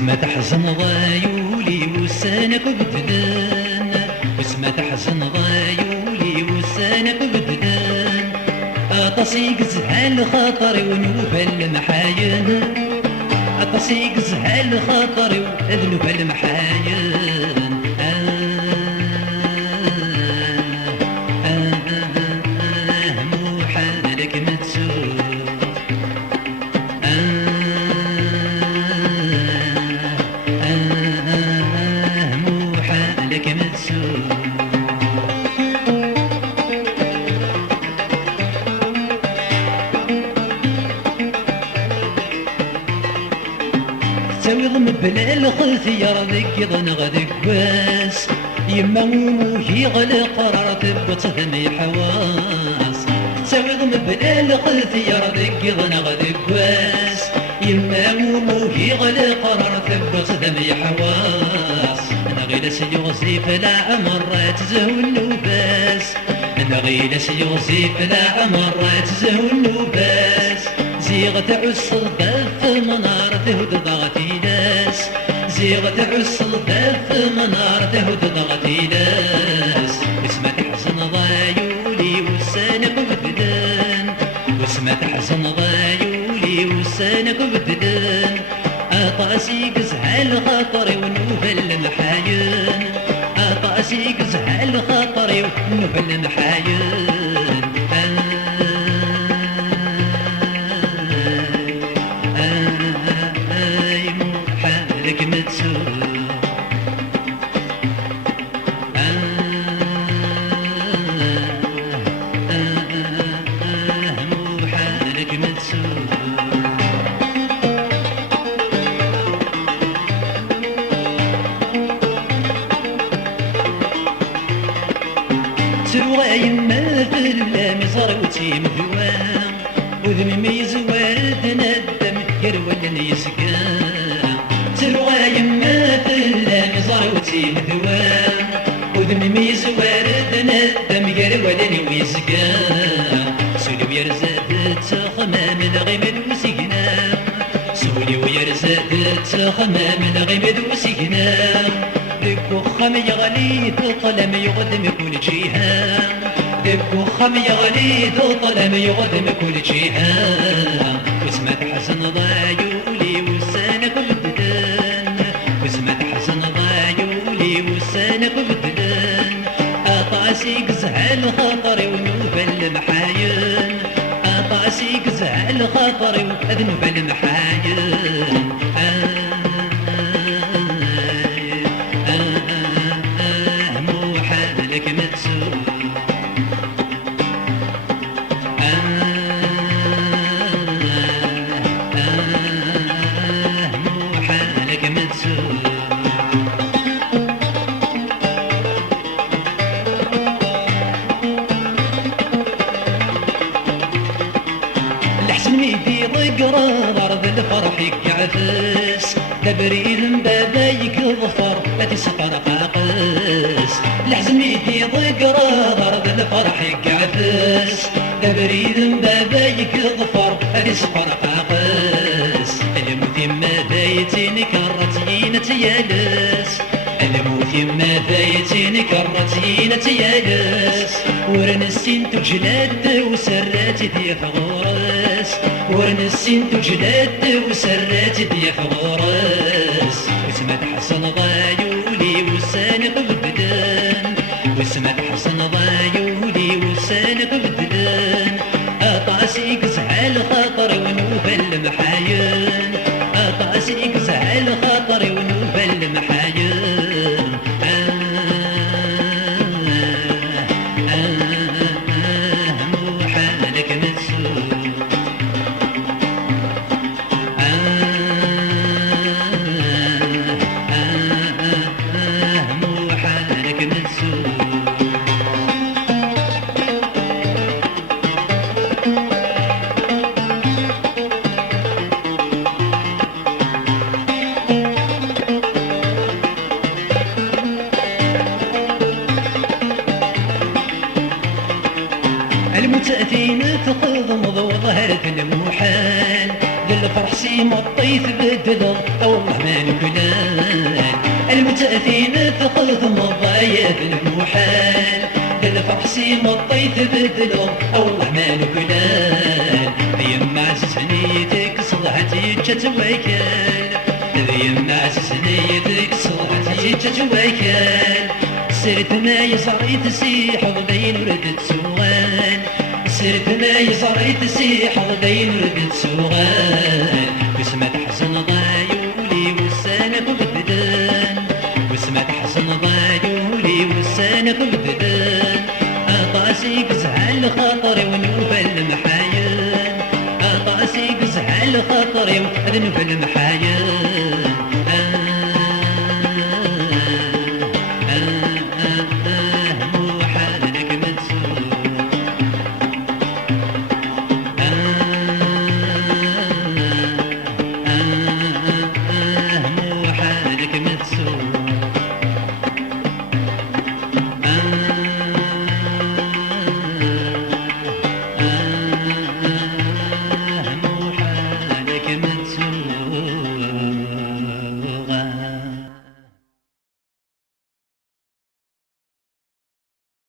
واسمة تحزن ضايولي وسانك بدلان، واسمة تحزن ضايولي وسانك بدلان. أطسيق زهال خاطري ونوفى المحاين، أطسيق زهال خاطري ونوفى المحاين. مو حالك متسوق، مو حالك متسوق. تساوي ضم بلا الخثيار ذيك ظن غذك باس، يما وموهي غلا قرار تبتهم حواس. تساوي ضم بلا الخثيار ذيك ظن غذك باس، يما وموهي غلا قرار تبتهم حواس. انا غير سيغزي فلا مرات زهو النوباس، انا غير سيغزي فلا مرات زهو النوباس. زيغة عس الضف منار تهد ضغطي ناس، زيغة عس الضف منار تهد ضغطي ناس. واسمة تحزن ضايولي وسانك بدلان، واسمة تحزن ضايولي وسانك بدلان. أطاسي قزحال خاطري ونوفى المحاين، أطاسي قزحال خاطري ونوفى المحاين. حالك متسوق، مو حالك متسوق. سروى يما في اللام زروتي مهوام، وذمي زوارد ندم يروى يسقام. سروى يما في اللام زروتي مهوام، وذمي زوارد ندم يروى ويسقام. سولي ويرزاد خمام الغمد وسقنام، سولي ويرزاد خمام الغمد وسقنام. ديك وخم يغلي طلم يغدم كل جهام، ديك وخم يغلي طلم يغدم كل جهام. واسمة حسن ضايولي وسانك بدلان، واسمة حسن ضايولي وسانك بدلان. أطاسي قزحال خاطري ونوفى المحاين، أطاسي قزحال خاطري ونوفى المحاين. مو حالك متسوق، مو حالك متسوق. الحسن ميدي ضقرا ضرب الفرح يعفس، تبريد بابا يكظفر لا تسقر قاقس. الحزن ميدي ضقرا ضرب الفرح يعفس، تبريد بابا يكظفر لا تسقر قاقس. الموت ما بيتين كرتين تيالس، الموت ما بيتين كرتين تيالس. ورنسين تجلد وسرات دي غورس، ورنسين تجلد وسرات دي غورس. واسمة حسن ضايولي وسانك بدلان، واسمة حسن ضايولي وسانك بدلان. أطاسي قزحال خاطري ونوفى المحاين، أطاسي قزحال خاطري ونوفى المحاين. مو حالك متسوق، مو حالك متسوق. المتأثين تخضم ظهرت المحال، الفرح سيما الطيف بدل والله ما نكلان المتأثين ثقل مضايا بالمحال الفرح سيما الطيف بدل والله ما نكلان يما عزيز نيتك صلحتي تتوكل يما عزيز نيتك صلحتي تتوكل سرت ما يصريت سيح بين ردت سوان سرت ما يصريت سيح بين ردت سوان وسمت حسن ضايولي والسنة بددان وسمت حسن ضايولي والسنة بددان أطاسي قزعل خاطري ونوفل المحايل أطاسي قزعل خاطري ونوفل المحايل